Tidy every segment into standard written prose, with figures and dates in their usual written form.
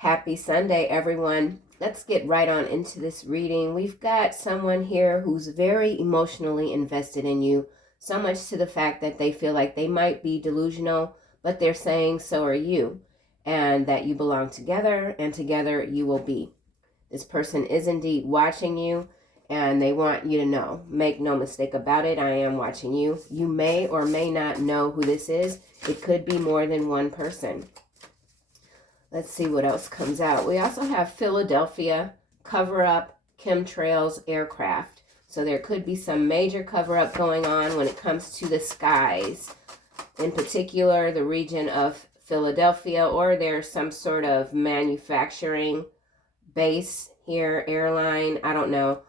Happy Sunday, everyone. Let's get right on into this reading. We've got someone here who's very emotionally invested in you, so much to the fact that they feel like they might be delusional, but they're saying so are you, and that you belong together, and together you will be. This person is indeed watching you, and they want you to know. Make no mistake about it, I am watching you. You may or may not know who this is. It could be more than one person. Let's see what else comes out. We also have Philadelphia, cover-up, chemtrails, aircraft. So there could be some major cover-up going on when it comes to the skies. In particular, the region of Philadelphia, or there's some sort of manufacturing base here, airline, I don't know.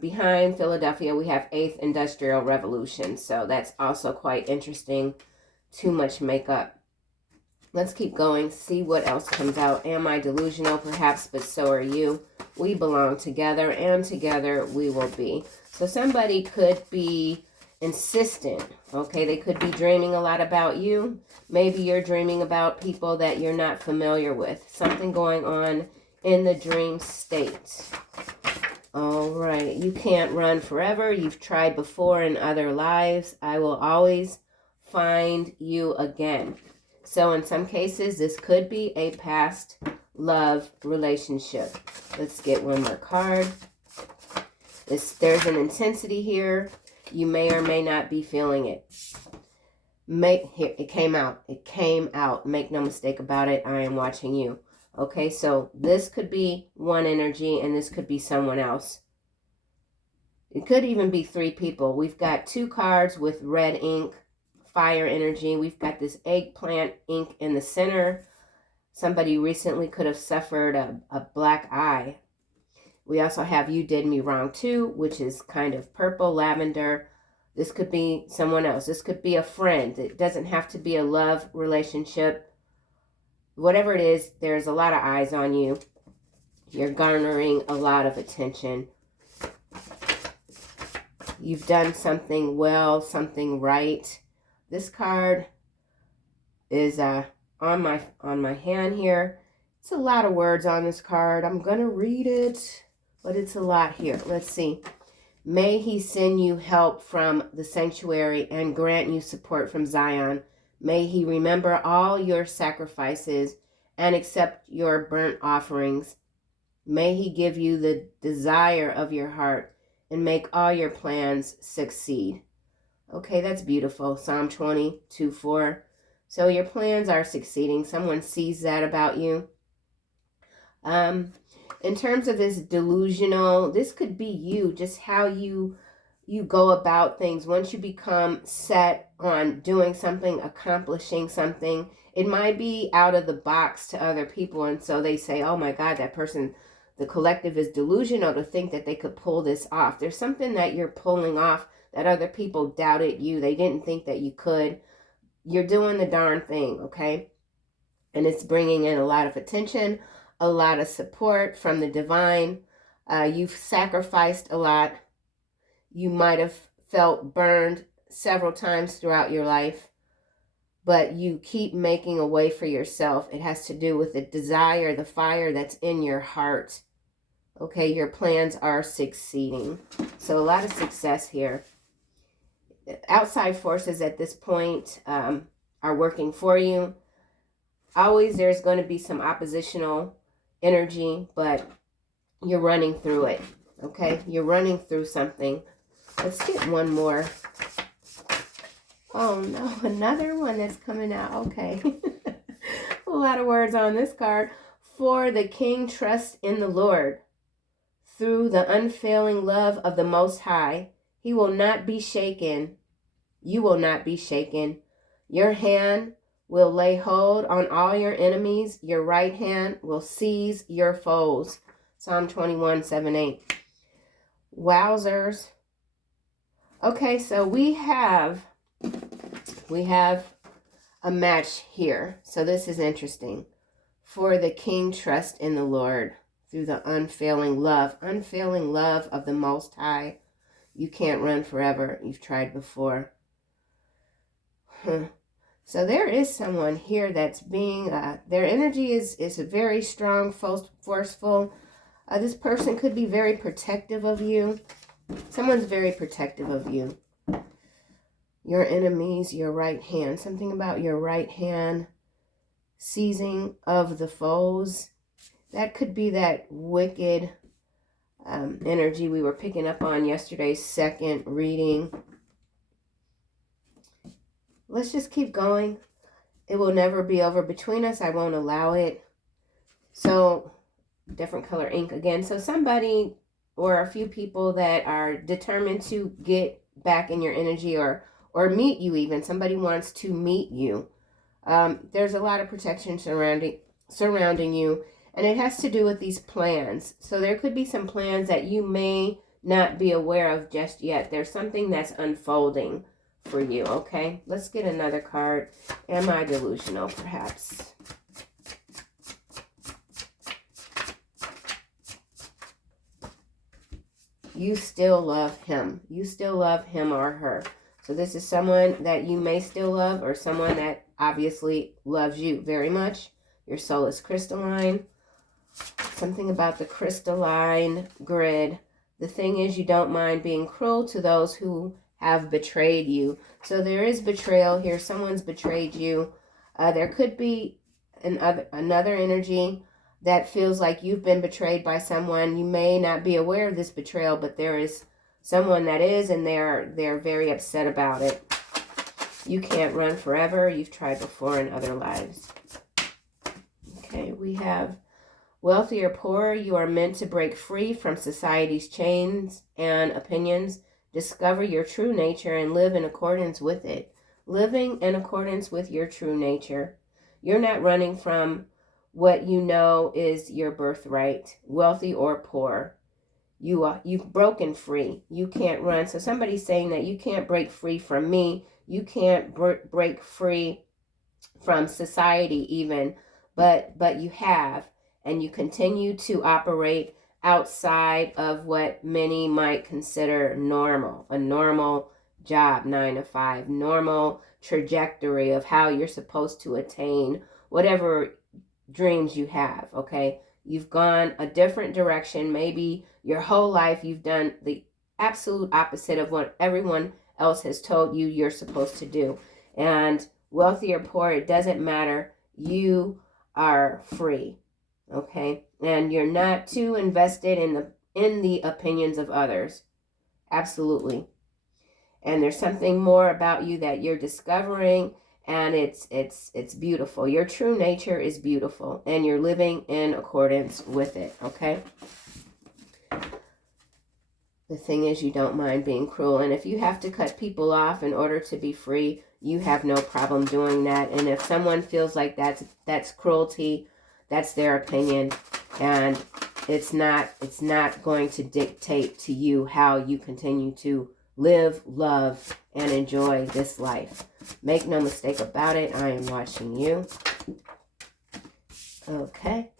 Behind Philadelphia, we have 8th Industrial Revolution. So that's also quite interesting. Too much makeup. Let's keep going, see what else comes out. Am I delusional? Perhaps, but so are you. We belong together, and together we will be. So somebody could be insistent, okay? They could be dreaming a lot about you. Maybe you're dreaming about people that you're not familiar with. Something going on in the dream state. All right, you can't run forever. You've tried before in other lives. I will always find you again. So in some cases, this could be a past love relationship. Let's get one more card. There's an intensity here. You may or may not be feeling it. Here, it came out. It came out. Make no mistake about it. I am watching you. Okay, so this could be one energy, and this could be someone else. It could even be 3 people. We've got 2 cards with red ink. Fire energy. We've got this eggplant ink in the center. Somebody recently could have suffered a black eye. We also have You Did Me Wrong Too, which is kind of purple, lavender. This could be someone else. This could be a friend. It doesn't have to be a love relationship. Whatever it is, there's a lot of eyes on you. You're garnering a lot of attention. You've done something well, something right. This card is on my hand here. It's a lot of words on this card. I'm going to read it, but it's a lot here. Let's see. May he send you help from the sanctuary and grant you support from Zion. May he remember all your sacrifices and accept your burnt offerings. May he give you the desire of your heart and make all your plans succeed. Okay, that's beautiful. Psalm 22:4. So your plans are succeeding. Someone sees that about you. In terms of this delusional, this could be you, just how you go about things. Once you become set on doing something, accomplishing something, it might be out of the box to other people. And so they say, oh my God, that person, the collective is delusional to think that they could pull this off. There's something that you're pulling off that other people doubted you. They didn't think that you could. You're doing the darn thing, okay? And it's bringing in a lot of attention, a lot of support from the divine. You've sacrificed a lot. You might have felt burned several times throughout your life, but you keep making a way for yourself. It has to do with the desire, the fire that's in your heart. Okay, your plans are succeeding. So a lot of success here. Outside forces at this point are working for you. Always there's going to be some oppositional energy, but you're running through it. Okay, you're running through something. Let's get one more. Oh no, another one that's coming out. Okay. A lot of words on this card. For the king trusts in the Lord. Through the unfailing love of the Most High, he will not be shaken. You will not be shaken. Your hand will lay hold on all your enemies. Your right hand will seize your foes. Psalm 21:7-8. Wowzers. Okay, so we have a match here. So this is interesting. For the king trust in the Lord through the unfailing love of the Most High. You can't run forever. You've tried before. So there is someone here that's being, their energy is very strong, forceful. This person could be very protective of you. Someone's very protective of you. Your enemies, your right hand. Something about your right hand seizing of the foes. That could be that wicked energy we were picking up on yesterday's second reading. Let's just keep going. It will never be over between us. I won't allow it. So, different color ink again. So somebody or a few people that are determined to get back in your energy or meet you even. Somebody wants to meet you. There's a lot of protection surrounding you. And it has to do with these plans. So there could be some plans that you may not be aware of just yet. There's something that's unfolding for you, okay? Let's get another card. Am I delusional, perhaps? You still love him. You still love him or her. So this is someone that you may still love or someone that obviously loves you very much. Your soul is crystalline. Something about the crystalline grid. The thing is, you don't mind being cruel to those who have betrayed you. So there is betrayal here. Someone's betrayed you. There could be another energy that feels like you've been betrayed by someone. You may not be aware of this betrayal, but there is someone that is, and they're very upset about it. You can't run forever. You've tried before in other lives. Okay, we have wealthy or poor, you are meant to break free from society's chains and opinions. Discover your true nature and live in accordance with it. Living in accordance with your true nature. You're not running from what you know is your birthright, wealthy or poor. You've broken free. You can't run. So somebody's saying that you can't break free from me. You can't break free from society even, but you have. And you continue to operate outside of what many might consider normal, a normal job, 9 to 5, normal trajectory of how you're supposed to attain whatever dreams you have, okay? You've gone a different direction. Maybe your whole life you've done the absolute opposite of what everyone else has told you you're supposed to do. And wealthy or poor, it doesn't matter. You are free. Okay, and you're not too invested in the opinions of others. Absolutely. And there's something more about you that you're discovering, and it's beautiful. Your true nature is beautiful, and you're living in accordance with it. Okay. The thing is, you don't mind being cruel, and if you have to cut people off in order to be free, you have no problem doing that. And if someone feels like that's cruelty, that's their opinion, and it's not going to dictate to you how you continue to live, love, and enjoy this life. Make no mistake about it, I am watching you. Okay.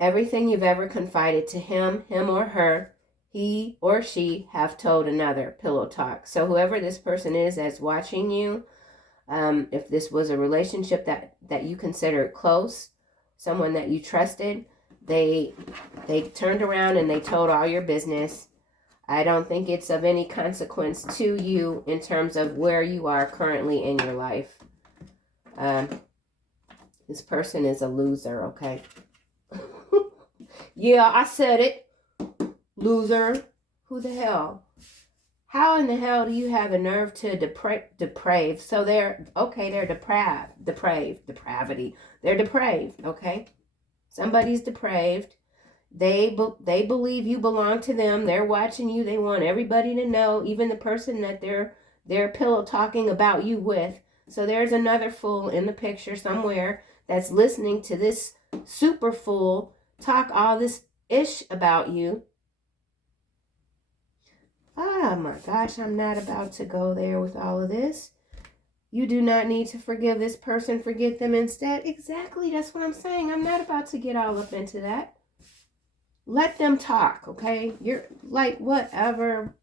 Everything you've ever confided to him or her, he or she have told another. Pillow talk. So whoever this person is that's watching you, if this was a relationship that you considered close, someone that you trusted, they turned around and they told all your business. I don't think it's of any consequence to you in terms of where you are currently in your life. This person is a loser, okay? Yeah, I said it. Loser. Who the hell? How in the hell do you have a nerve to deprave? So they're depravity. They're depraved, okay? Somebody's depraved. They believe you belong to them. They're watching you. They want everybody to know, even the person that they're pillow talking about you with. So there's another fool in the picture somewhere that's listening to this super fool talk all this ish about you. Oh my gosh, I'm not about to go there with all of this. You do not need to forgive this person. Forget them instead. Exactly, that's what I'm saying. I'm not about to get all up into that. Let them talk, okay? You're like, whatever.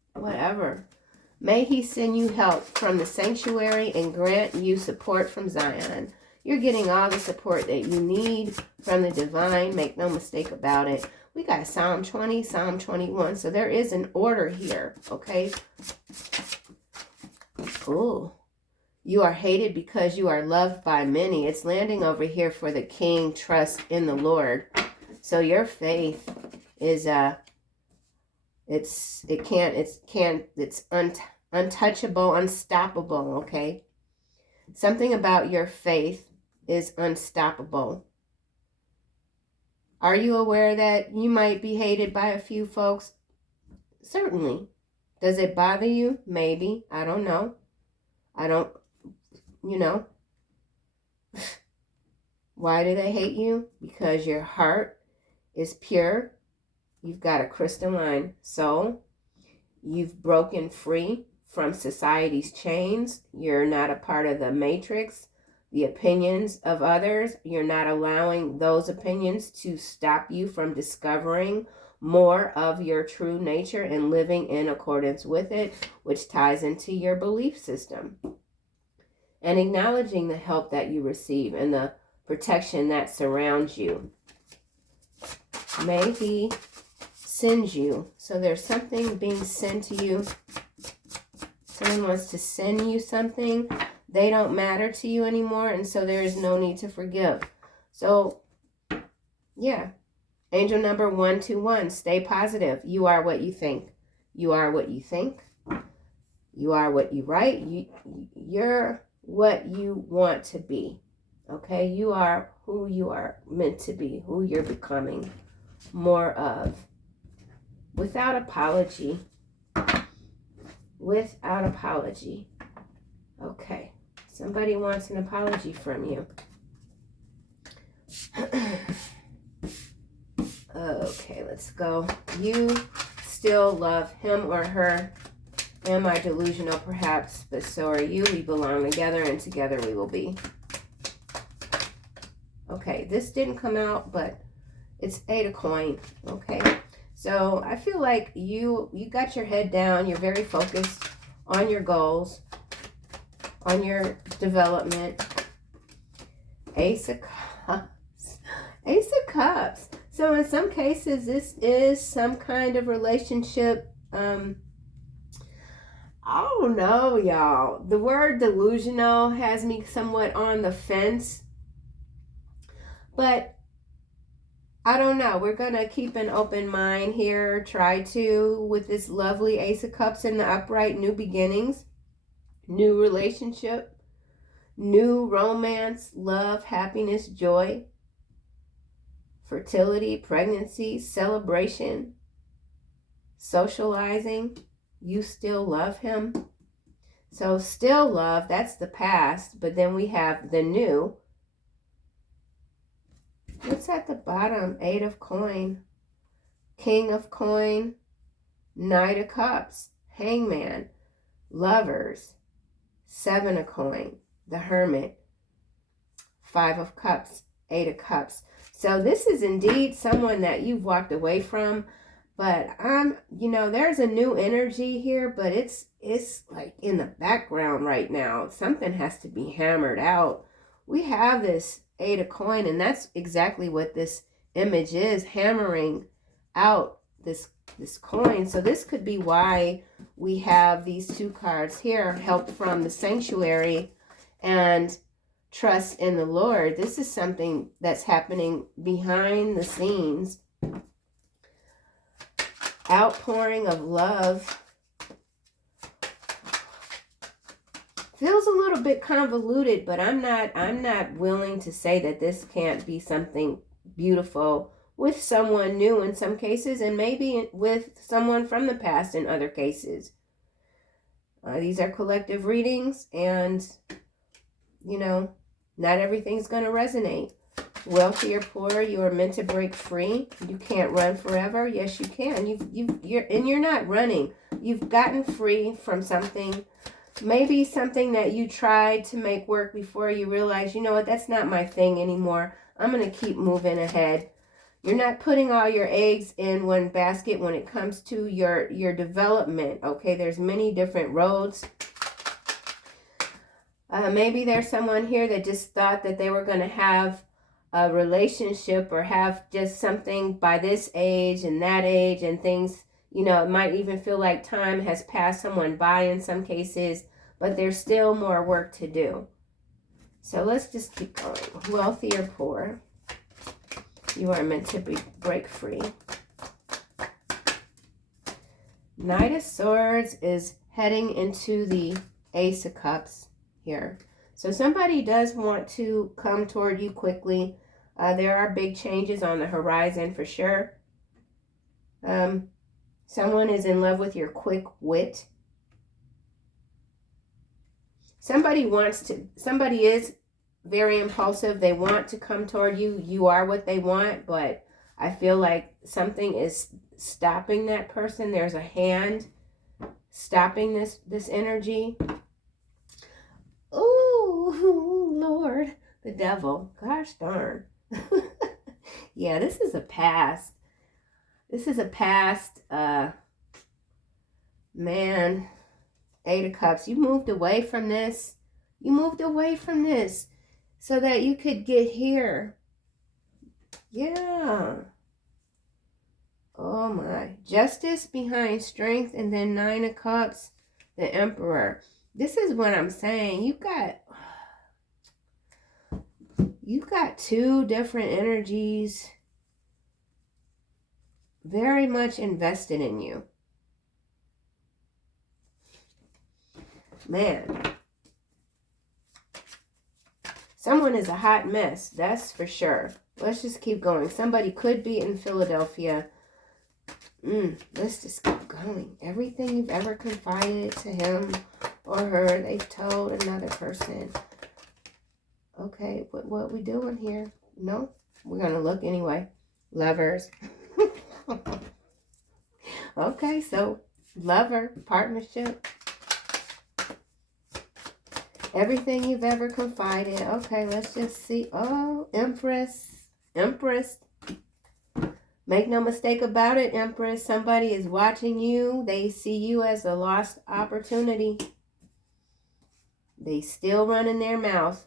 May he send you help from the sanctuary and grant you support from Zion. You're getting all the support that you need from the divine. Make no mistake about it. We got Psalm 20, Psalm 21. So there is an order here, okay? Ooh. You are hated because you are loved by many. It's landing over here for the king. Trust in the Lord. So your faith is it's untouchable, unstoppable, okay? Something about your faith is unstoppable. Are you aware that you might be hated by a few folks? Certainly. Does it bother you? Maybe. I don't know. Why do they hate you? Because your heart is pure. You've got a crystalline soul. You've broken free from society's chains. You're not a part of the matrix, the opinions of others. You're not allowing those opinions to stop you from discovering more of your true nature and living in accordance with it, which ties into your belief system. And acknowledging the help that you receive and the protection that surrounds you. May he send you. So there's something being sent to you. Someone wants to send you something. They don't matter to you anymore, and so there is no need to forgive. So, yeah. Angel number 121. Stay positive. You are what you think. You are what you think. You are what you write. You're what you want to be. Okay? You are who you are meant to be, who you're becoming more of. Without apology. Without apology. Okay. Somebody wants an apology from you. Okay, let's go. You still love him or her. Am I delusional? Perhaps, but so are you. We belong together, and together we will be. Okay, this didn't come out, but it's 8 of coin. Okay, so I feel like you got your head down. You're very focused on your goals, on your development. Ace of Cups. Ace of Cups. So in some cases, this is some kind of relationship. I don't know, y'all. The word delusional has me somewhat on the fence. But I don't know. We're going to keep an open mind here. Try to, with this lovely Ace of Cups in the upright, new beginnings, new relationship, new romance, love, happiness, joy, fertility, pregnancy, celebration, socializing. You still love him. So still love, that's the past. But then we have the new. What's at the bottom? 8 of coin. King of coin. Knight of cups. Hangman. Lovers. 7 of coin. The hermit. 5 of cups. 8 of cups. So this is indeed someone that you've walked away from. But there's a new energy here, but it's like in the background right now. Something has to be hammered out. We have this 8 of coin, and that's exactly what this image is, hammering out this coin. So this could be why we have these 2 cards here, help from the sanctuary and trust in the Lord. This is something that's happening behind the scenes. Outpouring of love. Feels a little bit convoluted, but I'm not willing to say that this can't be something beautiful with someone new in some cases, and maybe with someone from the past in other cases. These are collective readings, and not everything's going to resonate. Wealthy or poor, you are meant to break free. You can't run forever. Yes, you can. You're not running. You've gotten free from something. Maybe something that you tried to make work before you realize, you know what, that's not my thing anymore. I'm going to keep moving ahead. You're not putting all your eggs in one basket when it comes to your development, okay? There's many different roads. Maybe there's someone here that just thought that they were going to have a relationship or have just something by this age and that age and things, you know, it might even feel like time has passed someone by in some cases, but there's still more work to do. So let's just keep going. Wealthy or poor? You are meant to break free. Knight of Swords is heading into the Ace of Cups here. So somebody does want to come toward you quickly. There are big changes on the horizon for sure. Someone is in love with your quick wit. Somebody is very impulsive. They want to come toward you. You are what they want, but I feel like something is stopping that person. There's a hand stopping this energy. Oh, Lord, the devil. Gosh darn. Yeah, this is a past. This is a past, man. Eight of Cups. You moved away from this. You moved away from this so that you could get here. Yeah. Oh my. Justice behind strength, and then Nine of Cups, the Emperor. This is what I'm saying. You got two different energies very much invested in you. Man. Someone is a hot mess, that's for sure. Let's just keep going. Somebody could be in Philadelphia. Let's just keep going. Everything you've ever confided to him or her, they've told another person. Okay, what we doing here? No, we're going to look anyway. Lovers. Okay, so lover, partnership. Everything you've ever confided. Okay, let's just see. Oh, Empress. Empress. Make no mistake about it, Empress. Somebody is watching you. They see you as a lost opportunity. They still running their mouth.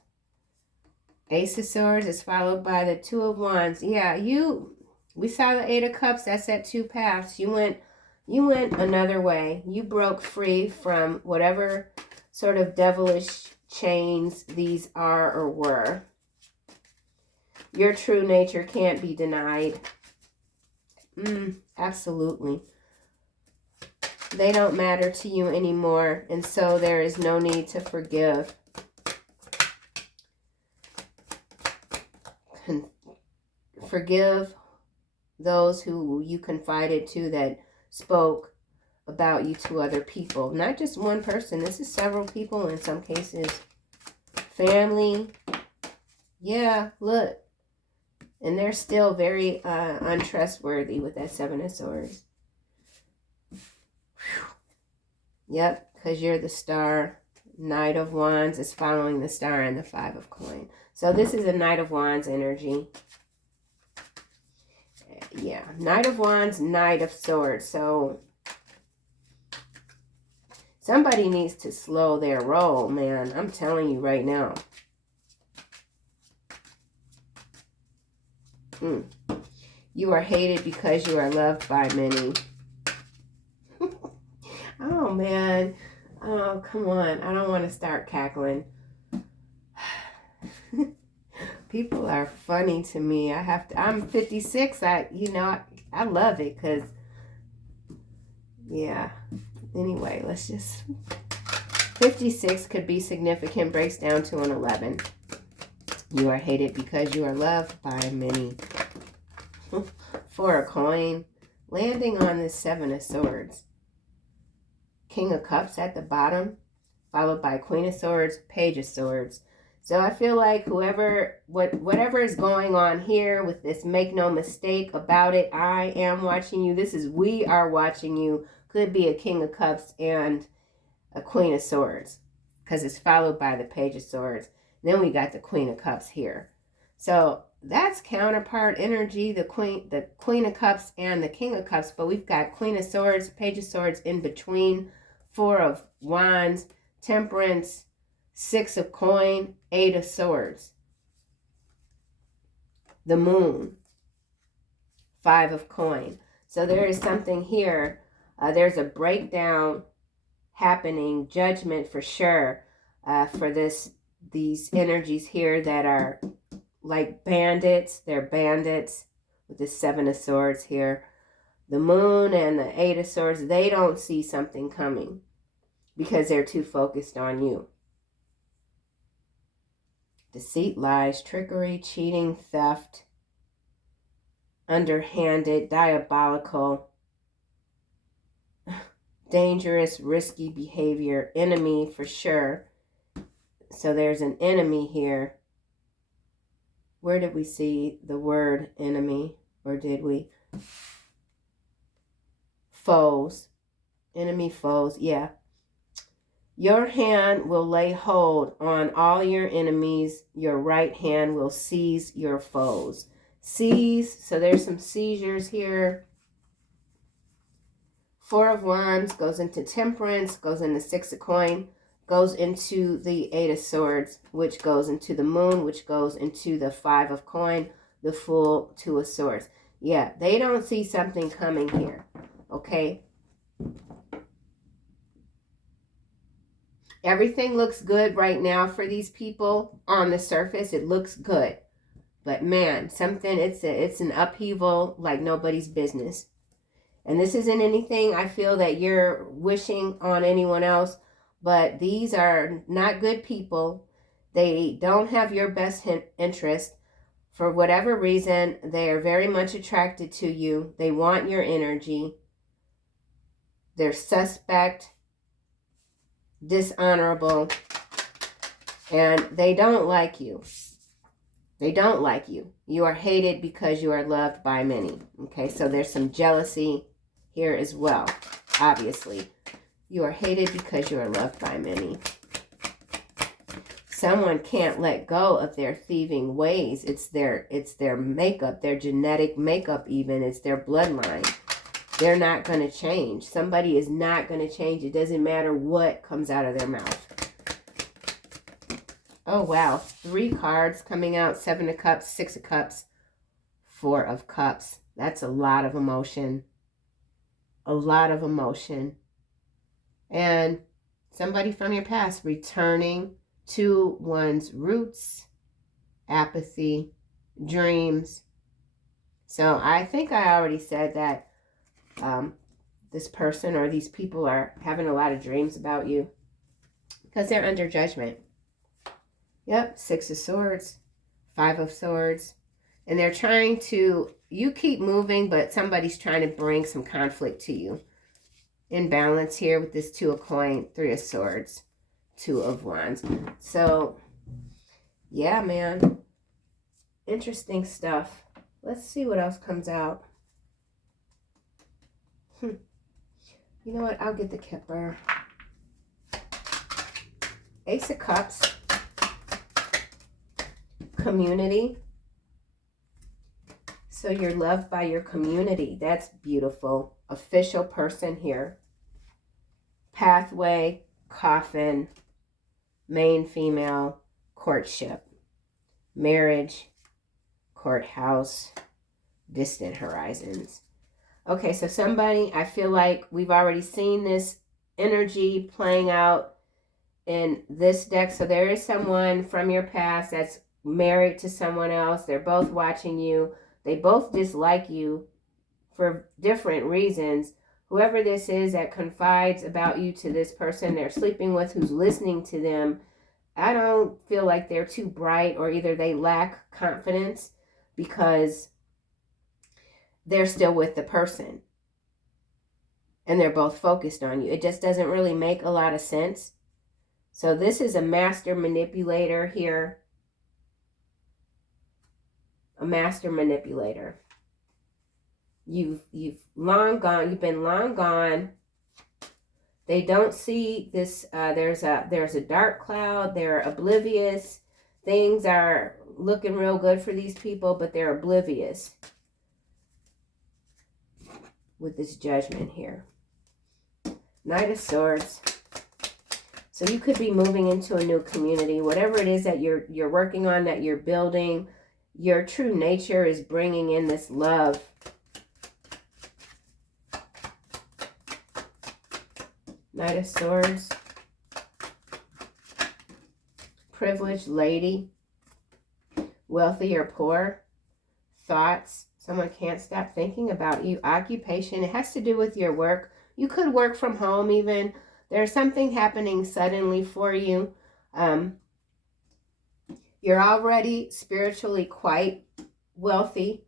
Ace of Swords is followed by the Two of Wands. Yeah, we saw the Eight of Cups. That's at two paths. You went another way. You broke free from whatever sort of devilish chains these are or were. Your true nature can't be denied. Absolutely. They don't matter to you anymore, and so there is no need to forgive. Forgive those who you confided to that spoke about you to other people. Not just one person. This is several people in some cases. Family. Yeah, look. And they're still very untrustworthy with that Seven of Swords. Yep, because you're the star. Knight of Wands is following the star and the Five of Coins. So this is a Knight of Wands energy. Yeah, Knight of Wands, Knight of Swords. So somebody needs to slow their roll, man. I'm telling you right now. You are hated because you are loved by many. Oh, man. Oh, come on. I don't want to start cackling. People are funny to me. I'm 56. I love it because, yeah. Anyway, let's just... 56 could be significant. Breaks down to an 11. You are hated because you are loved by many. For a coin. Landing on this Seven of Swords. King of Cups at the bottom. Followed by Queen of Swords, Page of Swords. So I feel like whatever is going on here with this, make no mistake about it. I am watching you. This is we are watching you. Could be a King of Cups and a Queen of Swords. Because it's followed by the Page of Swords. Then we got the Queen of Cups here. So that's counterpart energy, the Queen of Cups and the King of Cups. But we've got Queen of Swords, Page of Swords in between, Four of Wands, Temperance, Six of Coin, Eight of Swords. The Moon, Five of Coin. So there is something here. There's a breakdown happening, judgment for sure, for these energies here that are like bandits. They're bandits with the Seven of Swords here. The Moon and the Eight of Swords, they don't see something coming because they're too focused on you. Deceit, lies, trickery, cheating, theft, underhanded, diabolical, dangerous, risky behavior, enemy for sure. So there's an enemy here. Where did we see the word enemy? Or did we? Foes. Enemy, foes. Yeah. Your hand will lay hold on all your enemies. Your right hand will seize your foes. Seize. So there's some seizures here. Four of Wands goes into Temperance, goes into Six of Coin, goes into the Eight of Swords, which goes into the Moon, which goes into the Five of Coin, the Fool, Two of Swords. Yeah, they don't see something coming here, okay? Everything looks good right now for these people on the surface. It looks good. But man, it's an upheaval like nobody's business. And this isn't anything I feel that you're wishing on anyone else, but these are not good people. They don't have your best interest. For whatever reason, they are very much attracted to you. They want your energy. They're suspect, dishonorable, and they don't like you. They don't like you. You are hated because you are loved by many. Okay, so there's some jealousy here as well, obviously. You are hated because you are loved by many. Someone can't let go of their thieving ways. It's their makeup, their genetic makeup even. It's their bloodline. They're not going to change. Somebody is not going to change. It doesn't matter what comes out of their mouth. Oh, wow. 3 cards coming out. 7 of Cups, 6 of Cups, 4 of Cups. That's a lot of emotion. A lot of emotion. And somebody from your past returning to one's roots, apathy, dreams. So I think I already said that this person or these people are having a lot of dreams about you because they're under judgment. Yep, 6 of Swords, 5 of Swords. And they're trying to, you keep moving, but somebody's trying to bring some conflict to you. In balance here with this 2 of Coin, 3 of Swords, 2 of Wands. So, yeah, man. Interesting stuff. Let's see what else comes out. You know what? I'll get the Kipper. Ace of Cups. Community. So you're loved by your community. That's beautiful. Official person here. Pathway, coffin, main female, courtship, marriage, courthouse, distant horizons. Okay, so somebody, I feel like we've already seen this energy playing out in this deck. So there is someone from your past that's married to someone else. They're both watching you. They both dislike you for different reasons. Whoever this is that confides about you to this person they're sleeping with, who's listening to them, I don't feel like they're too bright, or either they lack confidence because they're still with the person and they're both focused on you. It just doesn't really make a lot of sense. So this is a master manipulator here. A master manipulator. You've long gone. You've been long gone. They don't see this. There's a dark cloud. They're oblivious. things are looking real good for these people, but they're oblivious with this Judgment here. Knight of Swords. So you could be moving into a new community, whatever it is that you're working on, that you're building. Your true nature is bringing in this love. Knight of Swords. Privileged lady. Wealthy or poor. Thoughts. Someone can't stop thinking about you. Occupation. It has to do with your work. You could work from home even. There's something happening suddenly for you. You're already spiritually quite wealthy.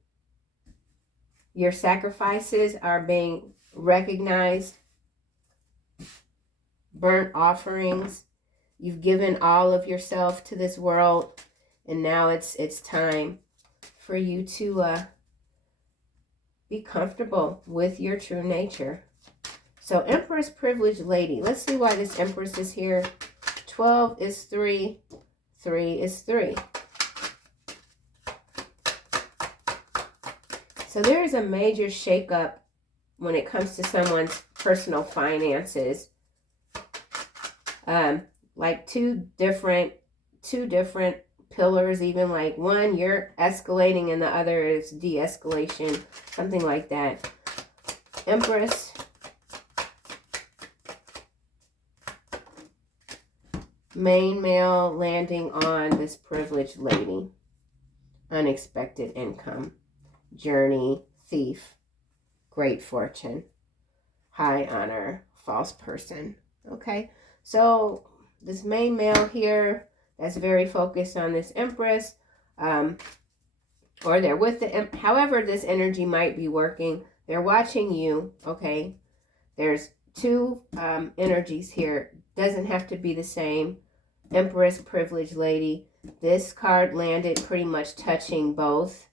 Your sacrifices are being recognized. Burnt offerings. You've given all of yourself to this world, and now it's time for you to be comfortable with your true nature. So Empress, privileged lady. Let's see why this Empress is here. 12 is 3. 3 is 3. So there is a major shakeup when it comes to someone's personal finances. Like two different pillars, even like one you're escalating and the other is de-escalation, something like that. Empress. Main male landing on this privileged lady. Unexpected income. Journey. Thief. Great fortune. High honor. False person. Okay. So this main male here that's very focused on this Empress. Or they're with the... However this energy might be working. They're watching you. Okay. There's two energies here. Doesn't have to be the same. Empress, privileged lady. This card landed pretty much touching both.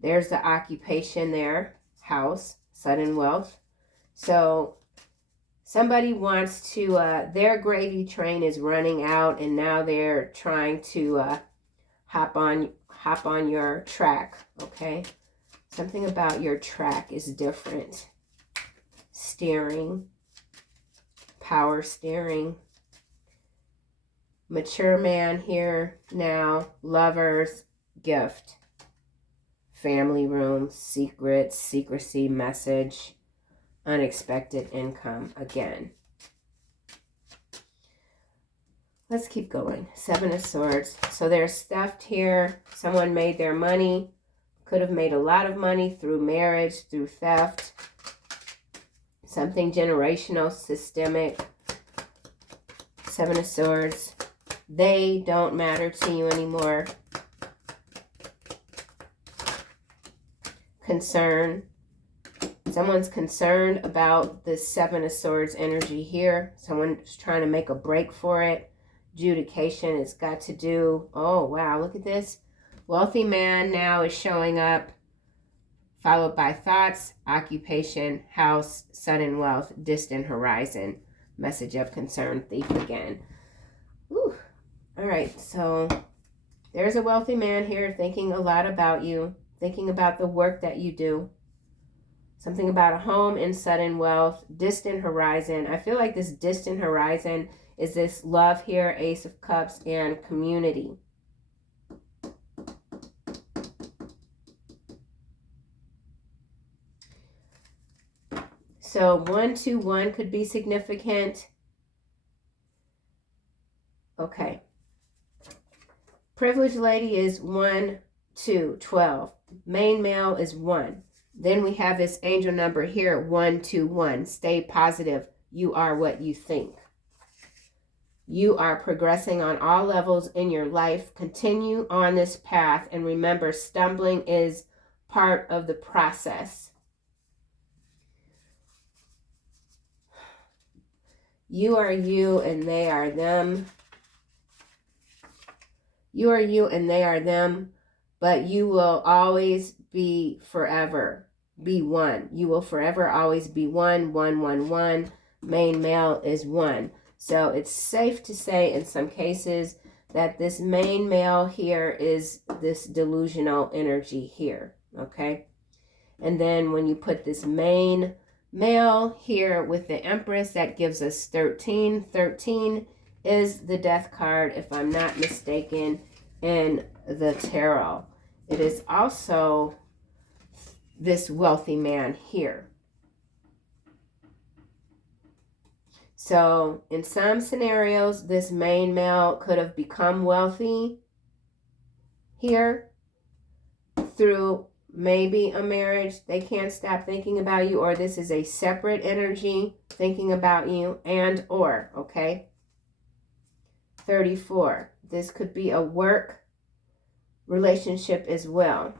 There's the occupation there. House, sudden wealth. So somebody wants to, their gravy train is running out and now they're trying to hop on your track, okay? Something about your track is different. Steering. Power steering. Mature man here now. Lovers. Gift. Family room. Secrets. Secrecy. Message. Unexpected income again. Let's keep going. 7 of Swords. So there's theft here. Someone made their money. Could have made a lot of money through marriage, through theft. Something generational, systemic. 7 of Swords. They don't matter to you anymore. Concern. Someone's concerned about this 7 of Swords energy here. Someone's trying to make a break for it. Adjudication. It's got to do... Oh, wow. Look at this. Wealthy man now is showing up. Followed by thoughts, occupation, house, sudden wealth, distant horizon. Message of concern, thief again. Whew. All right, so there's a wealthy man here thinking a lot about you, thinking about the work that you do. Something about a home and sudden wealth, distant horizon. I feel like this distant horizon is this love here, Ace of Cups, and community. So 1-2-1 could be significant. Okay. Privileged lady is 1, 2, 12. Main male is 1. Then we have this angel number here, 1-2-1. Stay positive. You are what you think. You are progressing on all levels in your life. Continue on this path. And remember, stumbling is part of the process. You are you and they are them. You are you and they are them. But you will always be forever. Be one. You will forever always be one. 1-1-1. Main male is 1. So it's safe to say in some cases that this main male here is this delusional energy here, okay? And then when you put this main male here with the Empress, that gives us 13. 13 is the death card, if I'm not mistaken, in the tarot. It is also this wealthy man here. So in some scenarios, this main male could have become wealthy here through maybe a marriage. They can't stop thinking about you, or this is a separate energy thinking about you, and or, okay? 34. This could be a work relationship as well.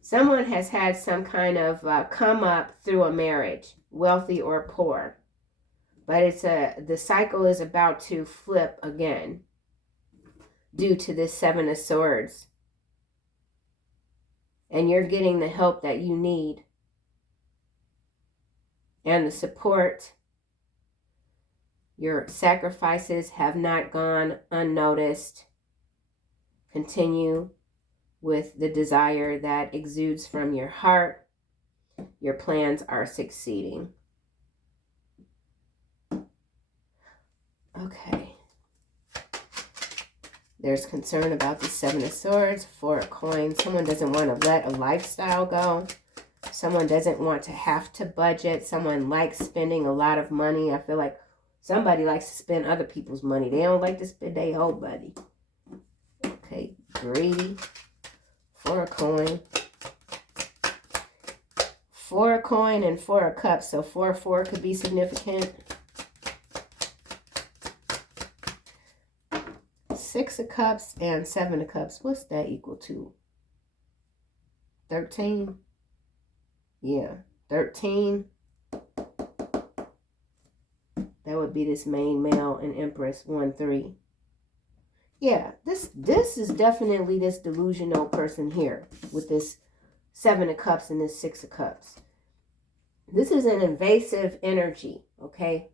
Someone has had some kind of come up through a marriage, wealthy or poor. But the cycle is about to flip again due to this Seven of Swords. And you're getting the help that you need and the support. Your sacrifices have not gone unnoticed. Continue with the desire that exudes from your heart. Your plans are succeeding. Okay. There's concern about the Seven of Swords, Four of Coins. Someone doesn't want to let a lifestyle go. Someone doesn't want to have to budget. Someone likes spending a lot of money. I feel like somebody likes to spend other people's money. They don't like to spend their whole money. Okay, greedy. Four of Coin. Four of Coin and Four of Cups. So 4-4 could be significant. Six of Cups and Seven of Cups. What's that equal to? 13? Yeah, 13. That would be this main male and Empress 1-3. Yeah, this is definitely this delusional person here with this Seven of Cups and this Six of Cups. This is an invasive energy, okay?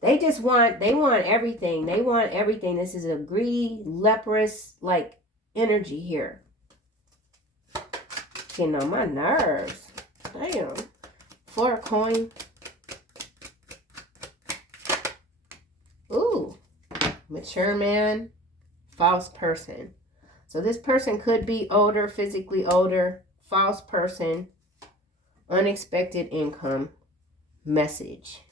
They want everything. They want everything. This is a greedy, leprous, like, energy here. Getting on my nerves. Damn. Four of Coin. Ooh. Mature man. False person. So this person could be older, physically older. False person. Unexpected income. Message.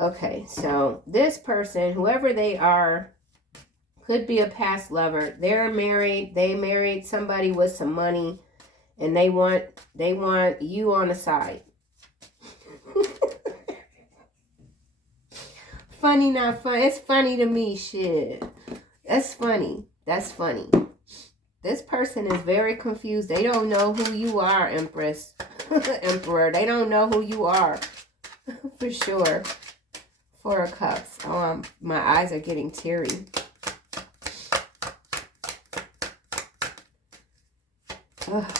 Okay, so this person, whoever they are, could be a past lover. They're married. They married somebody with some money, and they want you on the side. Funny, not funny. It's funny to me, shit. That's funny. That's funny. This person is very confused. They don't know who you are, Empress. Emperor. They don't know who you are. For sure. Four of Cups. Oh, my eyes are getting teary. Ugh.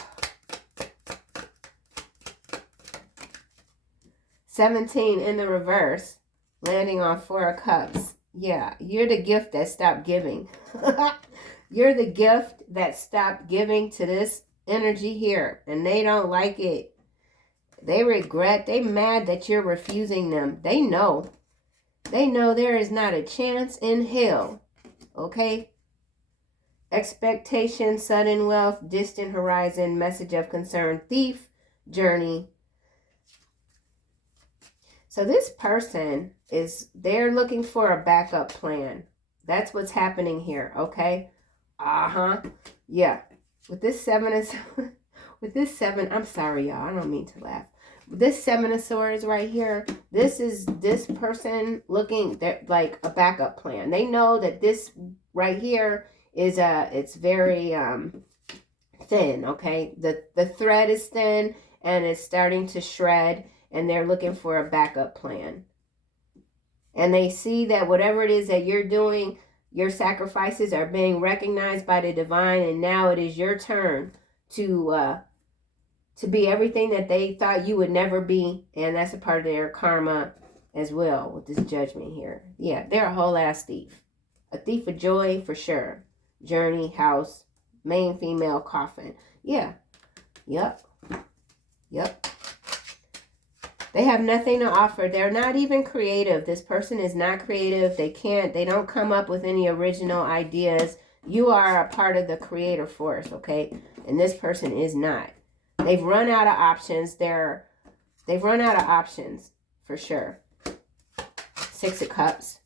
17 in the reverse. Landing on Four of Cups. Yeah, you're the gift that stopped giving. You're the gift that stopped giving to this energy here. And they don't like it. They regret. They mad that you're refusing them. They know. They know there is not a chance in hell. Okay? Expectation, sudden wealth, distant horizon, message of concern, thief, journey. So this person they're looking for a backup plan. That's what's happening here, okay? Yeah. With this seven, I'm sorry, y'all. I don't mean to laugh. This Seven of Swords right here, this is this person looking like a backup plan. They know that this right here is it's very thin, okay? The thread is thin and it's starting to shred, and they're looking for a backup plan. And they see that whatever it is that you're doing, your sacrifices are being recognized by the divine, and now it is your turn to be everything that they thought you would never be, and that's a part of their karma as well with this Judgment here. Yeah, they're a whole ass thief. A thief of joy for sure. Journey, house, main female, coffin. Yeah. Yep. Yep. They have nothing to offer. They're not even creative. This person is not creative. They don't come up with any original ideas. You are a part of the creator force, okay? And this person is not. They've run out of options. They've run out of options for sure. Six of Cups.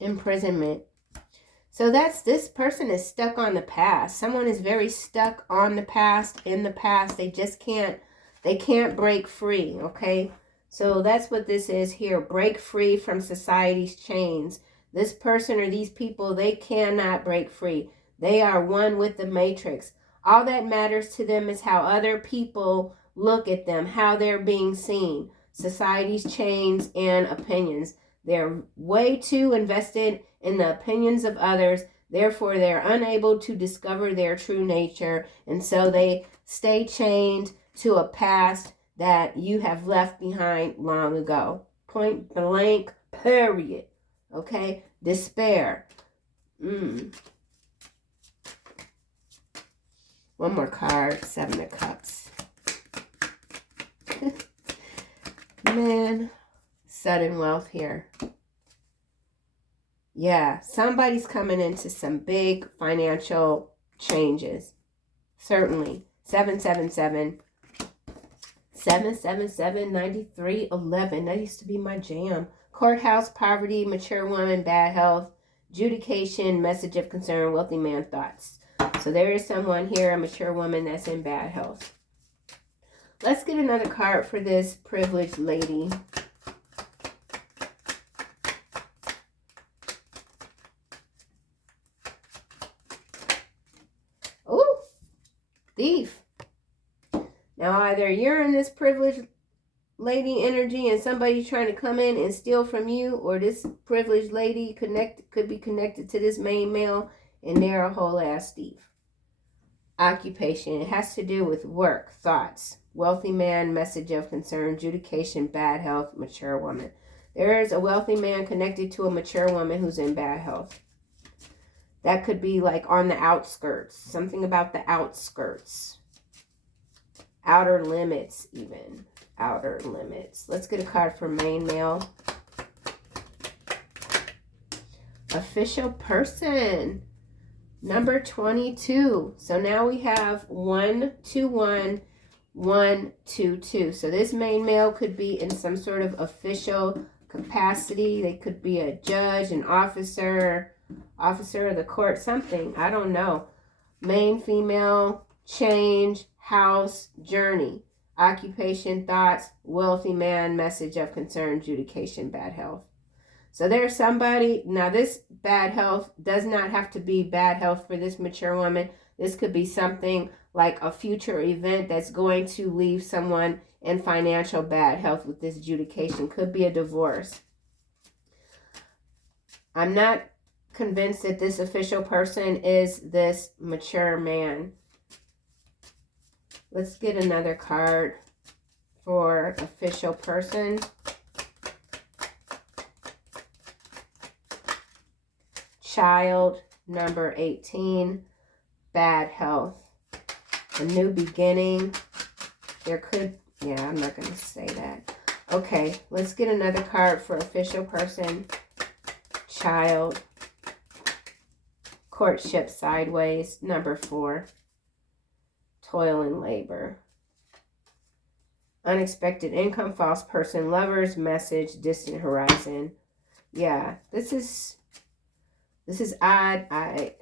Imprisonment. So this person is stuck on the past. Someone is very stuck on the past, in the past. They just can't break free, okay? So that's what this is here. Break free from society's chains. This person or these people, they cannot break free. They are one with the matrix. All that matters to them is how other people look at them, how they're being seen. Society's chains and opinions. They're way too invested in the opinions of others. Therefore, they're unable to discover their true nature. And so they stay chained to a past that you have left behind long ago. Point blank, period. Okay? Despair. One more card. Seven of Cups. Man. Sudden wealth here. Yeah, somebody's coming into some big financial changes. Certainly. 777. 777 9311. That used to be my jam. Courthouse, poverty, mature woman, bad health, adjudication, message of concern, wealthy man, thoughts. So there is someone here, a mature woman that's in bad health. Let's get another card for this privileged lady. Oh, thief. Now either you're in this privileged lady energy and somebody's trying to come in and steal from you, or this privileged lady could be connected to this main male and they're a whole ass thief. Occupation. It has to do with work, thoughts, wealthy man, message of concern, adjudication, bad health, mature woman. There is a wealthy man connected to a mature woman who's in bad health. That could be like on the outskirts. Something about the outskirts. Outer limits even. Outer limits. Let's get a card for main male. Official person. Number 22. So now we have 121, 122. So this main male could be in some sort of official capacity. They could be a judge, an officer of the court, something. I don't know. Main female, change, house, journey, occupation, thoughts, wealthy man, message of concern, adjudication, bad health. So there's somebody. Now this bad health does not have to be bad health for this mature woman. This could be something like a future event that's going to leave someone in financial bad health with this adjudication. Could be a divorce. I'm not convinced that this official person is this mature man. Let's get another card for official person. Child, number 18, bad health. A new beginning. There could, yeah, I'm not going to say that. Okay, let's get another card for official person. Child. Courtship sideways, number 4. Toil and labor. Unexpected income, false person, lovers, message, distant horizon. Yeah, this is odd. I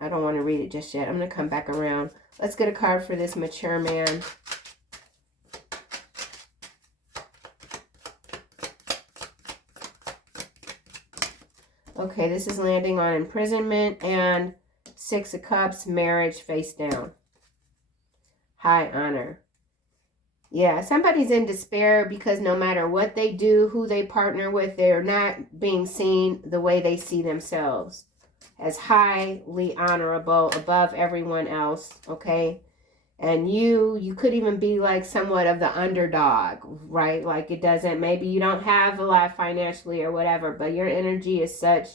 don't want to read it just yet. I'm going to come back around. Let's get a card for this mature man. Okay, this is landing on imprisonment and 6 of Cups, marriage, face down. High honor. Yeah, somebody's in despair because no matter what they do, who they partner with, they're not being seen the way they see themselves. as highly honorable above everyone else, okay? And you could even be like somewhat of the underdog, right? Like it doesn't, maybe you don't have a lot financially or whatever, but your energy is such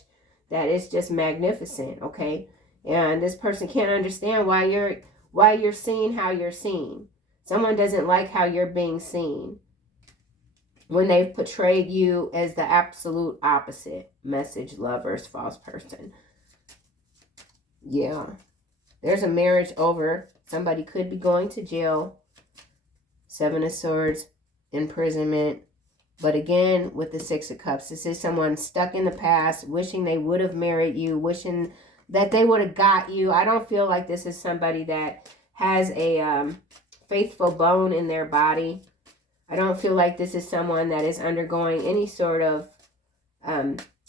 that it's just magnificent, okay? And this person can't understand why you're seen how you're seen. Someone doesn't like how you're being seen when they've portrayed you as the absolute opposite. Message, lovers, false person. Yeah. There's a marriage over. Somebody could be going to jail. 7 of Swords, imprisonment. But again, with the 6 of Cups, this is someone stuck in the past, wishing they would have married you, wishing that they would have got you. I don't feel like this is somebody that has a faithful bone in their body. I don't feel like this is someone that is undergoing any sort of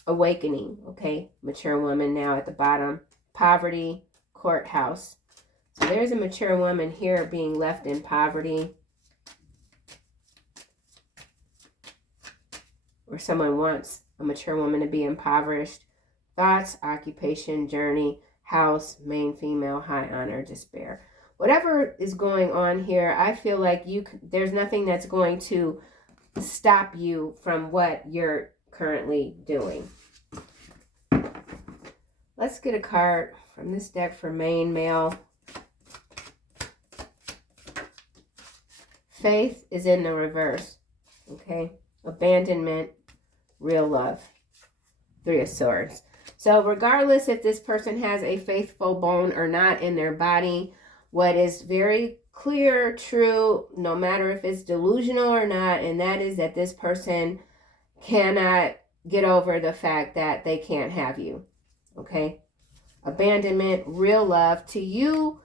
awakening, okay? Mature woman now at the bottom. Poverty, courthouse. So there's a mature woman here being left in poverty. Or someone wants a mature woman to be impoverished. Thoughts, occupation, journey, house, main female, high honor, despair. Whatever is going on here, I feel like there's nothing that's going to stop you from what you're currently doing. Let's get a card from this deck for main male. Faith is in the reverse. Okay. Abandonment, real love. 3 of Swords. So regardless if this person has a faithful bone or not in their body, what is very clear, true, no matter if it's delusional or not, and that is that this person cannot get over the fact that they can't have you. Okay? Abandonment, real love. To you,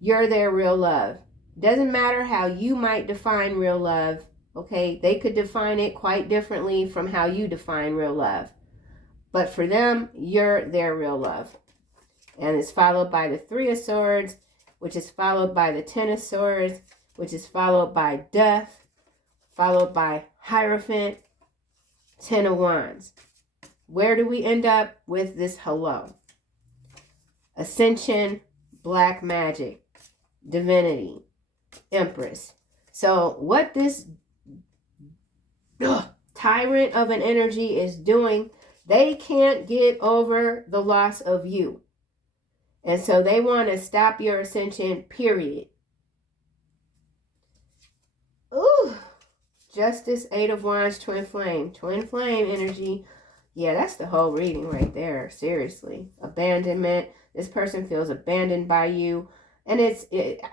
you're their real love. Doesn't matter how you might define real love. Okay? They could define it quite differently from how you define real love. But for them, you're their real love. And it's followed by the 3 of Swords, which is followed by the 10 of Swords, which is followed by Death, followed by Hierophant, 10 of Wands. Where do we end up with this hello? Ascension, Black Magic, Divinity, Empress. So what this tyrant of an energy is doing, they can't get over the loss of you. And so they want to stop your ascension, period. Ooh. Justice, 8 of Wands, Twin Flame. Twin Flame energy. Yeah, that's the whole reading right there. Seriously. Abandonment. This person feels abandoned by you. And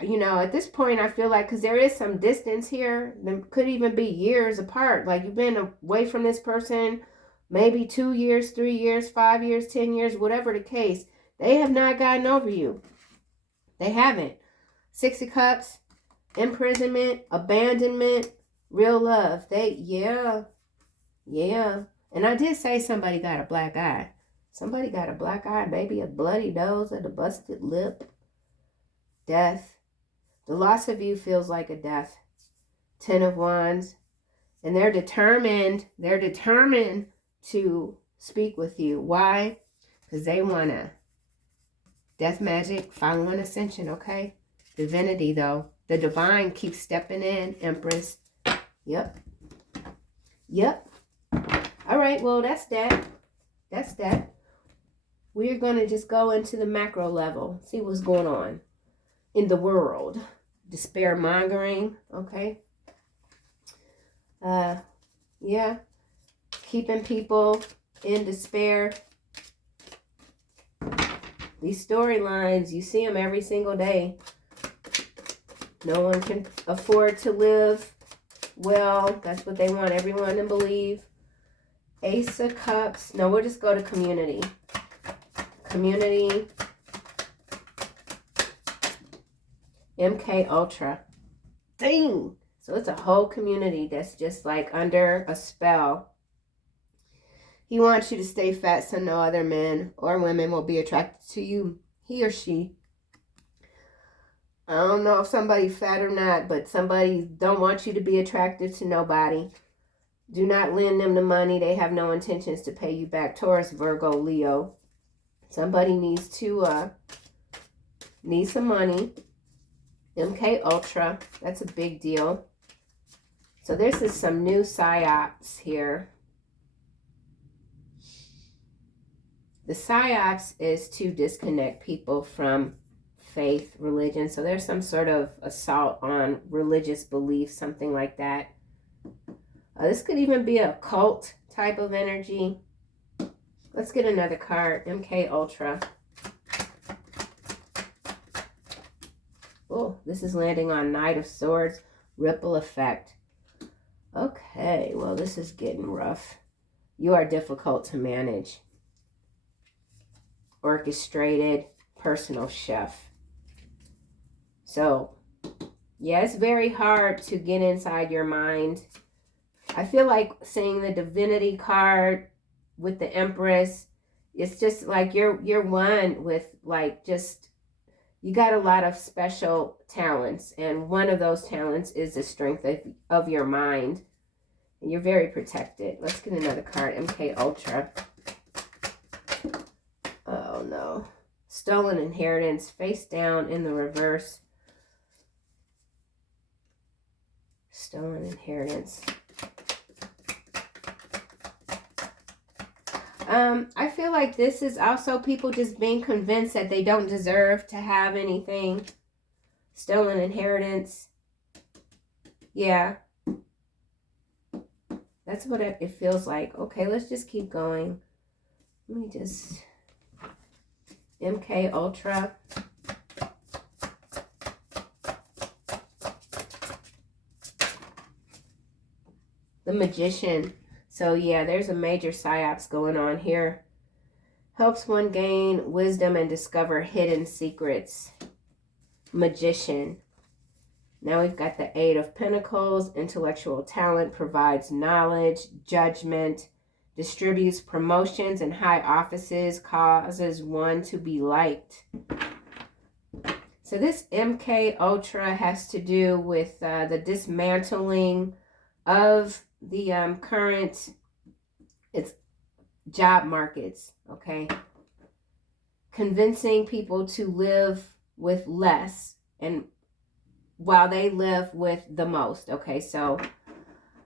you know, at this point, I feel like, because there is some distance here. There could even be years apart. Like you've been away from this person maybe 2 years, 3 years, 5 years, 10 years, whatever the case. They have not gotten over you. They haven't. 6 of Cups, imprisonment, abandonment, real love. Yeah. And I did say somebody got a black eye. Somebody got a black eye, maybe a bloody nose and a busted lip. Death. The loss of you feels like a death. 10 of Wands. And they're determined to speak with you. Why? Because they want to. Death magic, following ascension, okay? Divinity, though. The divine keeps stepping in, Empress. Yep. All right, well, that's that. We're going to just go into the macro level, see what's going on in the world. Despair mongering, okay? Yeah. Keeping people in despair. These storylines, you see them every single day. No one can afford to live well. That's what they want everyone to believe. Ace of Cups. No, we'll just go to community. Community. MK Ultra. Dang! So it's a whole community that's just like under a spell. He wants you to stay fat so no other men or women will be attracted to you. He or she. I don't know if somebody's fat or not, but somebody don't want you to be attracted to nobody. Do not lend them the money. They have no intentions to pay you back. Taurus, Virgo, Leo. Somebody needs to need some money. MK Ultra, that's a big deal. So this is some new psyops here. The psyops is to disconnect people from faith, religion. So there's some sort of assault on religious beliefs, something like that. This could even be a cult type of energy. Let's get another card. MK Ultra. Oh, this is landing on Knight of Swords. Ripple effect. Okay, well, this is getting rough. You are difficult to manage. Orchestrated personal chef. So, yeah, it's very hard to get inside your mind. I feel like seeing the divinity card with the Empress, it's just like you're one with like just, you got a lot of special talents, and one of those talents is the strength of your mind, and you're very protected. Let's get another card. MK Ultra. Oh no. Stolen inheritance, face down in the reverse. Stolen inheritance. I feel like this is also people just being convinced that they don't deserve to have anything. Stolen inheritance. Yeah. That's what it feels like. Okay, let's just keep going. Let me just... MK Ultra. The Magician. So yeah, there's a major psyops going on here. Helps one gain wisdom and discover hidden secrets. Magician. Now we've got the Eight of Pentacles. Intellectual talent, provides knowledge, judgment, distributes promotions and high offices, causes one to be liked. So this MK Ultra has to do with the dismantling of the current job markets, okay? Convincing people to live with less and while they live with the most, okay? So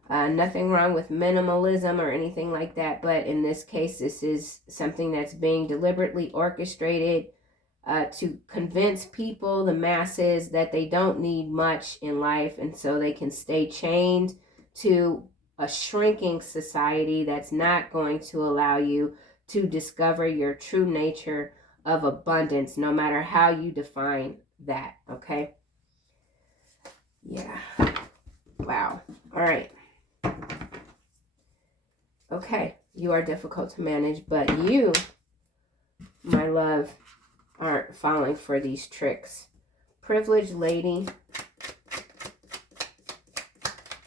nothing wrong with minimalism or anything like that, but in this case, this is something that's being deliberately orchestrated to convince people, the masses, that they don't need much in life, and so they can stay chained to a shrinking society that's not going to allow you to discover your true nature of abundance, no matter how you define that, okay? Yeah. Wow. All right. Okay. You are difficult to manage, but you, my love, aren't falling for these tricks. Privileged lady.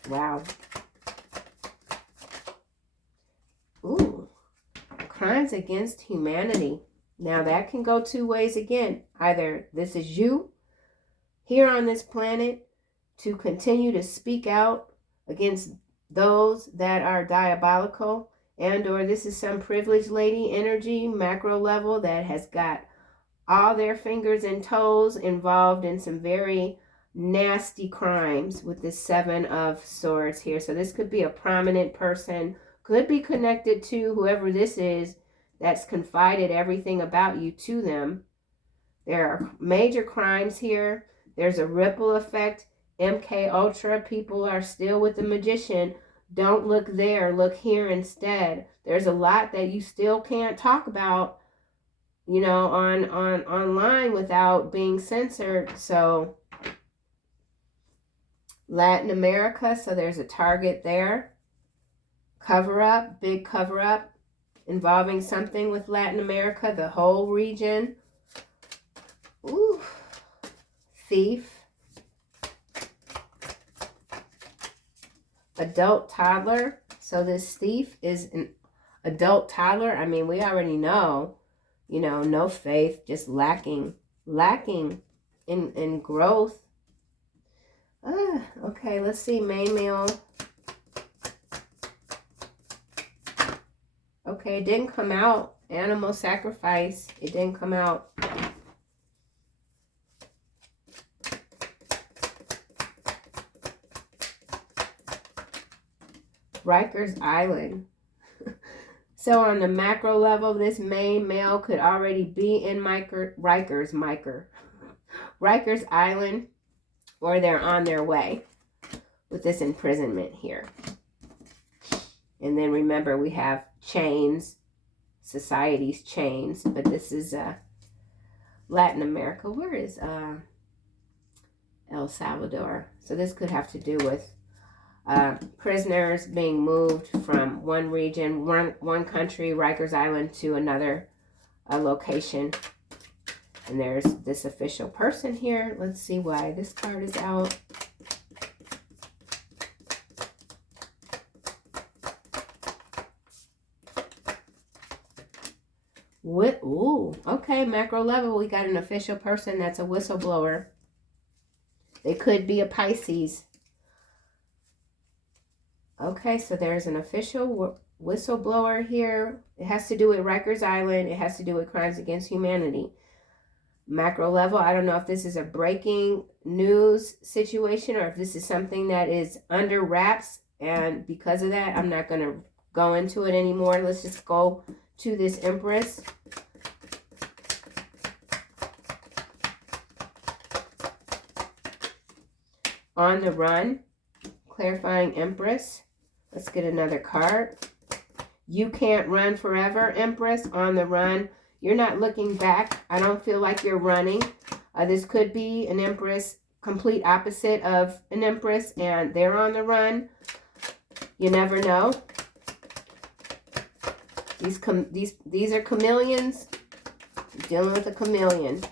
Wow. Ooh. Crimes against humanity. Now that can go two ways again. Either this is you here on this planet to continue to speak out against those that are diabolical, and or this is some privileged lady energy, macro level, that has got all their fingers and toes involved in some very nasty crimes with the Seven of Swords here. So this could be a prominent person, could be connected to whoever this is that's confided everything about you to them. There are major crimes here. There's a ripple effect. MK Ultra, people are still with the Magician. Don't look there, look here instead. There's a lot that you still can't talk about, you know, on online without being censored. So Latin America, so there's a target there. Cover up, big cover up involving something with Latin America, the whole region. Ooh. Thief. Adult toddler. So this thief is an adult toddler. I mean, we already know, you know, no faith, just lacking in growth. Okay, let's see, main male. Okay, it didn't come out Animal sacrifice. It didn't come out. Rikers Island. So on the macro level, this main male could already be in Rikers Island, or they're on their way with this imprisonment here. And then remember, we have chains, society's chains, but this is Latin America. Where is El Salvador? So this could have to do with prisoners being moved from one region, one country, Rikers Island, to another location. And there's this official person here. Let's see why this card is out. Ooh, okay, macro level, we got an official person that's a whistleblower. They could be a Pisces. Okay, so there's an official whistleblower here. It has to do with Rikers Island. It has to do with crimes against humanity. Macro level, I don't know if this is a breaking news situation or if this is something that is under wraps. And because of that, I'm not going to go into it anymore. Let's just go to this Empress. On the run, clarifying Empress. Let's get another card. You can't run forever, Empress. On the run. You're not looking back. I don't feel like you're running. This could be an Empress, complete opposite of an Empress, and they're on the run. You never know. These are chameleons. Dealing with a chameleon.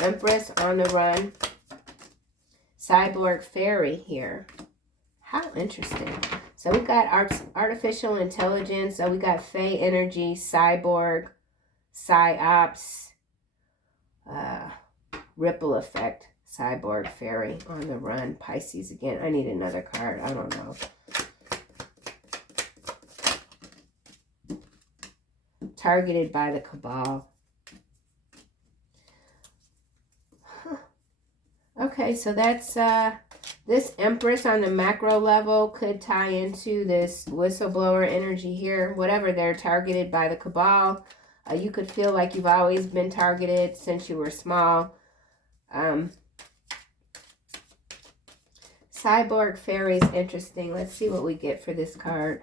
Empress on the run. Cyborg fairy here. How interesting. So we got artificial intelligence. So we got Fey energy, cyborg, psyops, ripple effect, cyborg fairy on the run. Pisces again. I need another card. I don't know. Targeted by the cabal. Okay, so that's this Empress on the macro level could tie into this whistleblower energy here. Whatever, they're targeted by the cabal. You could feel like you've always been targeted since you were small. Cyborg fairy is interesting. Let's see what we get for this card.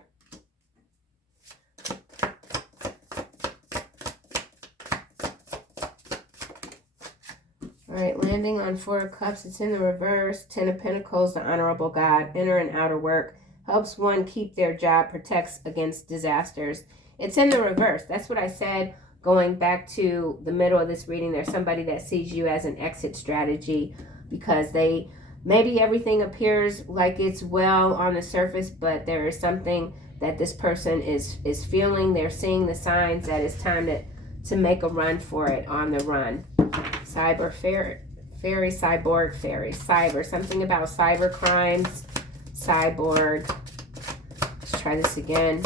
All right, landing on Four of Cups. It's in the reverse. Ten of Pentacles, the Honorable God. Inner and outer work. Helps one keep their job. Protects against disasters. It's in the reverse. That's what I said going back to the middle of this reading. There's somebody that sees you as an exit strategy because maybe everything appears like it's well on the surface, but there is something that this person is feeling. They're seeing the signs that it's time to make a run for it, on the run. Cyber fairy, cyborg fairy, cyber, something about cyber crimes, cyborg. Let's try this again.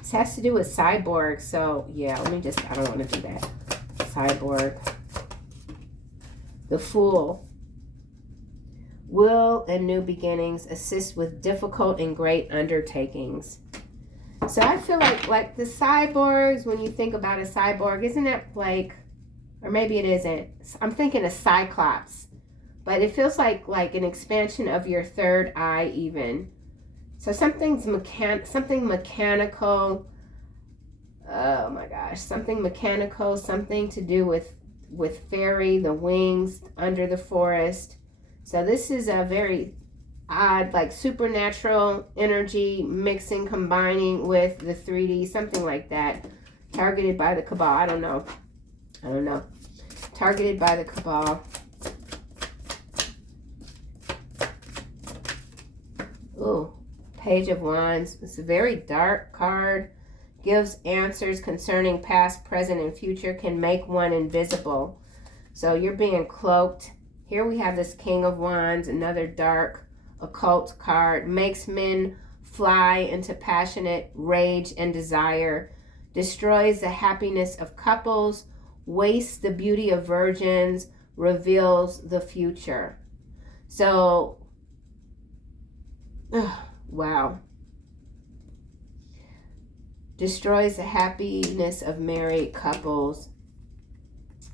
This has to do with cyborg, so yeah, I don't want to do that. Cyborg. The Fool. Will and new beginnings assist with difficult and great undertakings. So I feel like the cyborgs, when you think about a cyborg, isn't that like, or maybe it isn't. I'm thinking of Cyclops, but it feels like an expansion of your third eye even. So something mechanical. Oh my gosh, something mechanical, something to do with fairy, the wings under the forest. So this is a very odd, like supernatural energy mixing, combining with the 3D, something like that. Targeted by the cabal. I don't know. Targeted by the cabal. Ooh, Page of Wands. It's a very dark card. Gives answers concerning past, present, and future. Can make one invisible. So you're being cloaked. Here we have this King of Wands, another dark occult card. Makes men fly into passionate rage and desire. destroys the happiness of couples, wastes the beauty of virgins, reveals the future. So, wow. Destroys the happiness of married couples.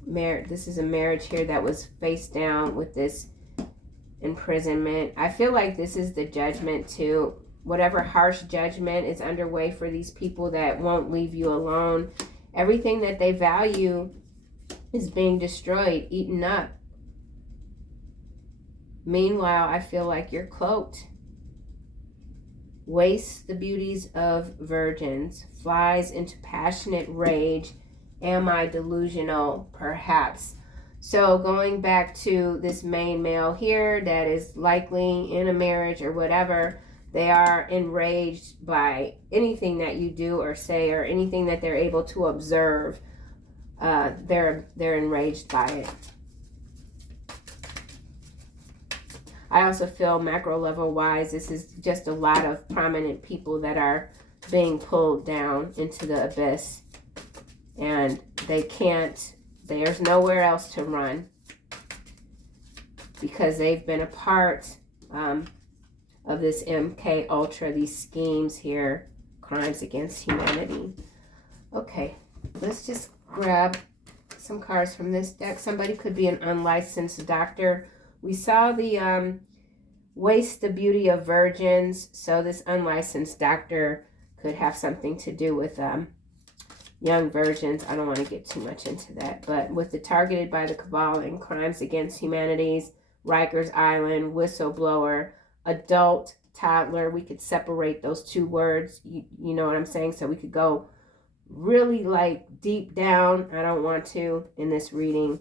This is a marriage here that was face down with this imprisonment. I feel like this is the judgment too. Whatever harsh judgment is underway for these people that won't leave you alone. Everything that they value is being destroyed, eaten up. Meanwhile, I feel like you're cloaked. Wastes the beauties of virgins, flies into passionate rage. Am I delusional? Perhaps. So going back to this main male here that is likely in a marriage or whatever, they are enraged by anything that you do or say or anything that they're able to observe. They're enraged by it. I also feel macro level wise, this is just a lot of prominent people that are being pulled down into the abyss. And they can't, there's nowhere else to run. Because they've been a part of this MK Ultra, these schemes here, crimes against humanity. Okay, let's just grab some cards from this deck. Somebody could be an unlicensed doctor. We saw the waste the beauty of virgins. So this unlicensed doctor could have something to do with young virgins. I don't want to get too much into that. But with the targeted by the cabal and crimes against humanities, Rikers Island, whistleblower, adult, toddler, we could separate those two words. You know what I'm saying? So we could go really like deep down. I don't want to in this reading.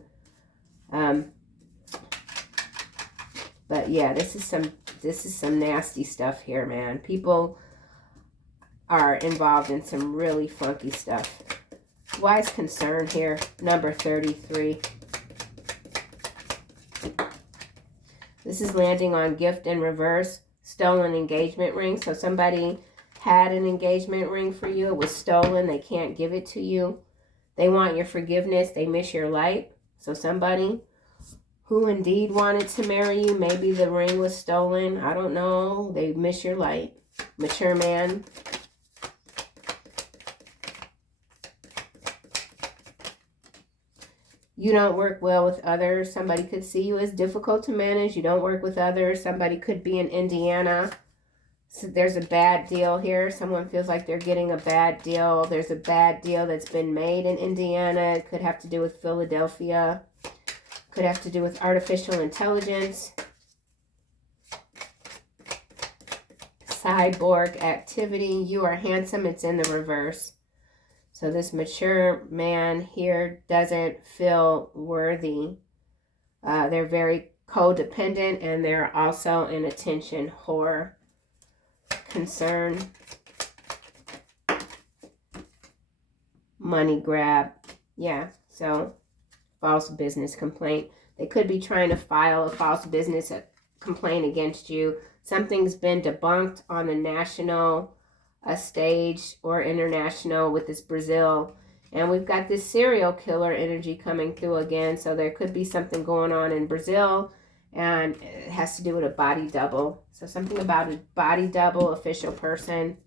But yeah, this is some nasty stuff here, man. People are involved in some really funky stuff. Wise concern here, number 33. This is landing on gift in reverse, stolen engagement ring. So somebody had an engagement ring for you. It was stolen. They can't give it to you. They want your forgiveness. They miss your light. So somebody who indeed wanted to marry you, maybe the ring was stolen. I don't know. They miss your light. Mature man. You don't work well with others. Somebody could see you as difficult to manage. You don't work with others. Somebody could be in Indiana. So there's a bad deal here. Someone feels like they're getting a bad deal. There's a bad deal that's been made in Indiana. It could have to do with Philadelphia. Could have to do with artificial intelligence. Cyborg activity. You are handsome. It's in the reverse. So this mature man here doesn't feel worthy. They're very codependent and they're also an attention whore. Concern. Money grab. Yeah, so false business complaint. They could be trying to file a false business complaint against you. Something's been debunked on the national stage or international with this Brazil. And we've got this serial killer energy coming through again. So there could be something going on in Brazil. And it has to do with a body double. So something about a body double, official person.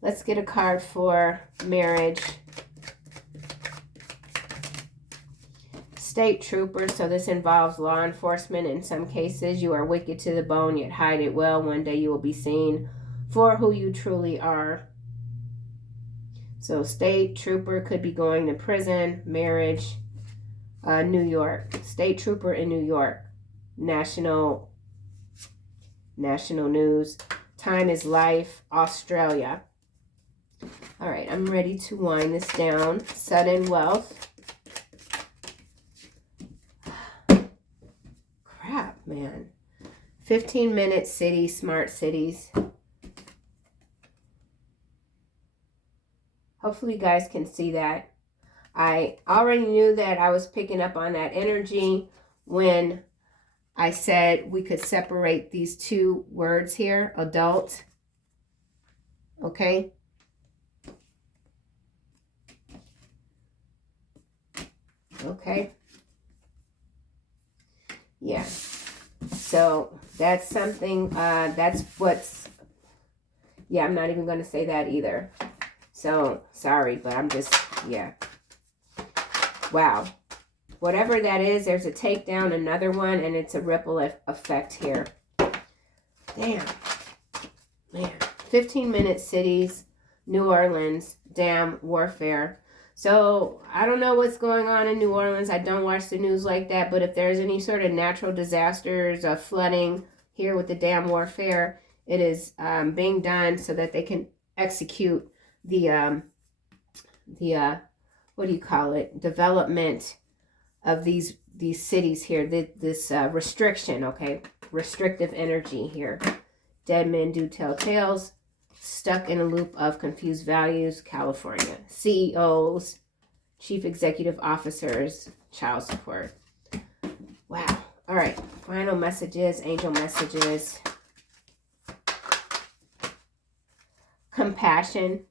Let's get a card for marriage. State trooper, so this involves law enforcement. In some cases, you are wicked to the bone, yet hide it well. One day you will be seen for who you truly are. So state trooper could be going to prison, marriage, New York. State trooper in New York. National news. Time is life, Australia. All right, I'm ready to wind this down. Sudden wealth. Man, 15-minute city, smart cities. Hopefully you guys can see that. I already knew that I was picking up on that energy when I said we could separate these two words here, adult. Okay? Okay. Yeah. So that's something, that's what's, yeah, I'm not even going to say that either. So, sorry, but I'm just, yeah. Wow. Whatever that is, there's a takedown, another one, and it's a ripple effect here. Damn. Man. 15-minute cities, New Orleans, dam, warfare. So, I don't know what's going on in New Orleans. I don't watch the news like that, but if there's any sort of natural disasters, flooding here with the dam warfare, it is being done so that they can execute the what do you call it? Development of these cities here. This restriction, okay? Restrictive energy here. Dead men do tell tales. Stuck in a loop of confused values, California. CEOs, chief executive officers, child support. Wow. All right. Final messages, angel messages. Compassion.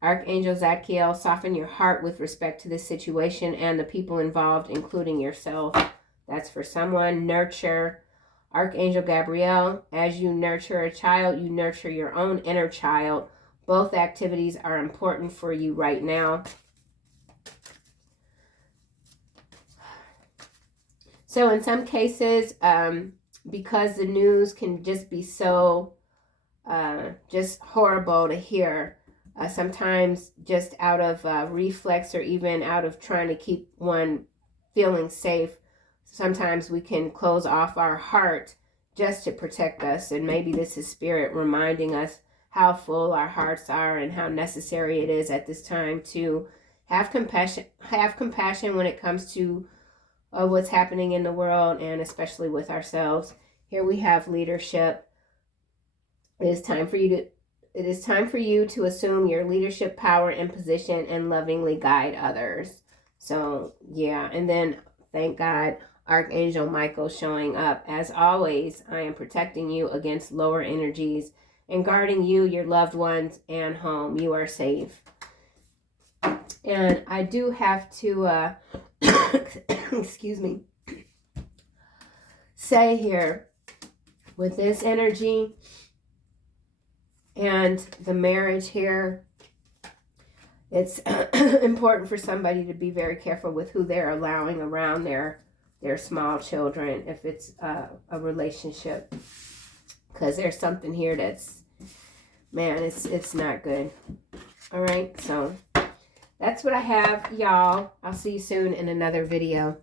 Archangel Zadkiel, soften your heart with respect to this situation and the people involved, including yourself. That's for someone. Nurture. Archangel Gabriel, as you nurture a child, you nurture your own inner child. Both activities are important for you right now. So in some cases, because the news can just be so just horrible to hear, sometimes just out of reflex or even out of trying to keep one feeling safe, sometimes we can close off our heart just to protect us. And maybe this is spirit reminding us how full our hearts are and how necessary it is at this time to have compassion when it comes to what's happening in the world, and especially with ourselves. Here we have leadership. It is time for you to assume your leadership power and position and lovingly guide others. So yeah, and then thank God, Archangel Michael showing up. As always, I am protecting you against lower energies and guarding you, your loved ones, and home. You are safe. And I do have to, excuse me, say here, with this energy and the marriage here, it's important for somebody to be very careful with who they're allowing around their small children, if it's a relationship, because there's something here that's, man, it's not good. All right, so that's what I have, y'all. I'll see you soon in another video.